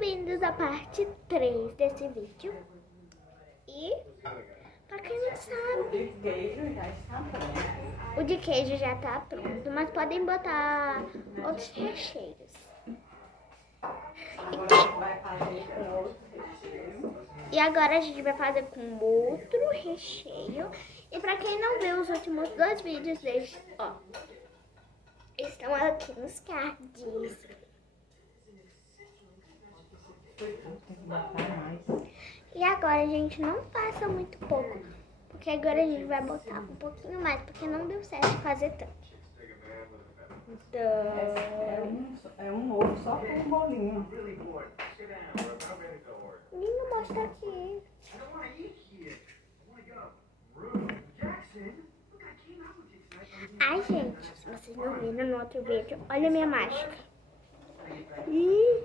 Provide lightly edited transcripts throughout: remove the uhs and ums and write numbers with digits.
Bem-vindos à parte 3 desse vídeo. E, pra quem não sabe, o de queijo já tá pronto, mas podem botar outros recheios. E agora a gente vai fazer com outro recheio. E pra quem não viu os últimos 2 vídeos deles, ó, estão aqui nos cards. E agora, gente, não faça muito pouco, porque agora a gente vai botar um pouquinho mais, porque não deu certo fazer tanto. É um ovo só com um bolinho. Ninguém mostra aqui. Ai, gente, se vocês não viram no outro vídeo, olha a minha mágica. Ih,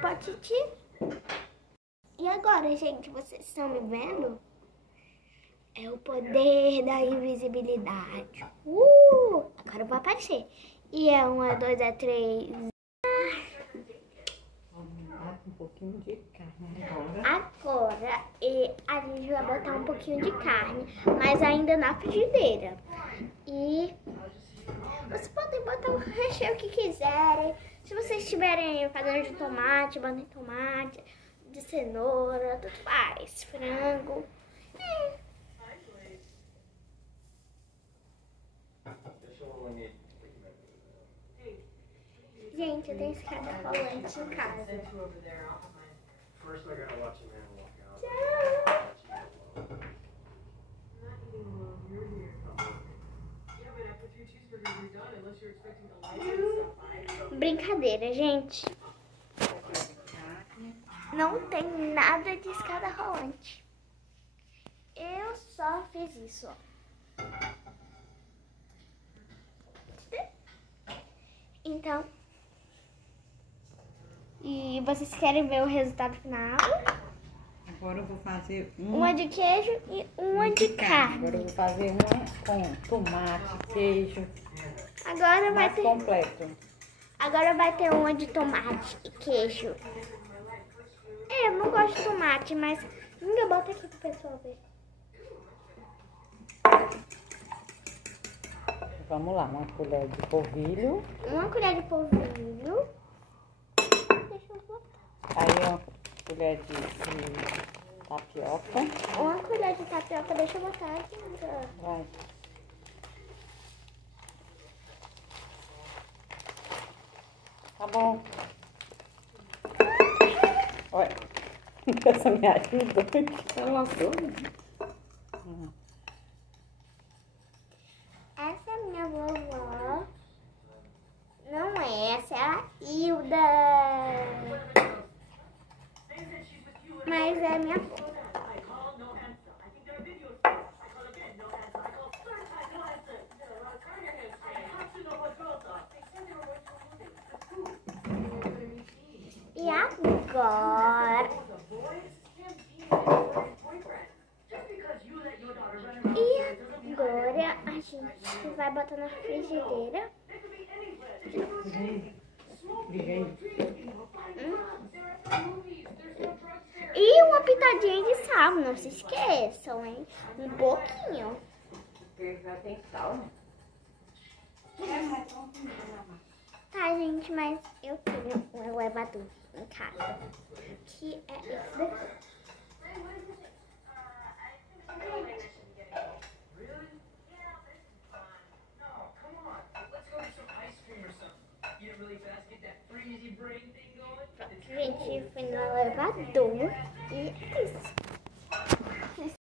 pode te. E agora, gente, vocês estão me vendo? É o poder da invisibilidade. Agora eu vou aparecer. E é 1, 2, 3. Um pouquinho de carne Agora a gente vai botar um pouquinho de carne, mas ainda na frigideira. E vocês podem botar o recheio que quiserem. Se vocês estiverem fazendo de tomate, botem tomate, de cenoura, tudo faz. Frango. Gente, eu tenho escada rolante em casa. Brincadeira, gente. Não tem nada de escada rolante. Eu só fiz isso, ó. Então, e vocês querem ver o resultado final? Agora eu vou fazer uma de queijo e uma de carne. Agora eu vou fazer uma com tomate, queijo. Agora vai ter completo. Agora vai ter uma de tomate e queijo. Eu não gosto de tomate, mas ninguém bota aqui pro pessoal ver. Vamos lá, uma colher de polvilho. Uma colher de polvilho. Deixa eu botar. Aí uma colher de tapioca. Uma colher de tapioca, deixa eu botar aqui. Vai. Tá bom. Olha, essa me ajuda. Ela toda. Essa é a minha vovó. Não é, essa é a Hilda. Mas é a minha avó. E agora... Agora a gente vai botar na frigideira. E uma pitadinha de sal, não se esqueçam, hein? Um pouquinho. Já tem sal, né? Tá, gente, mas eu tenho um elevador em casa, que é esse daqui. A gente foi no elevador e é isso.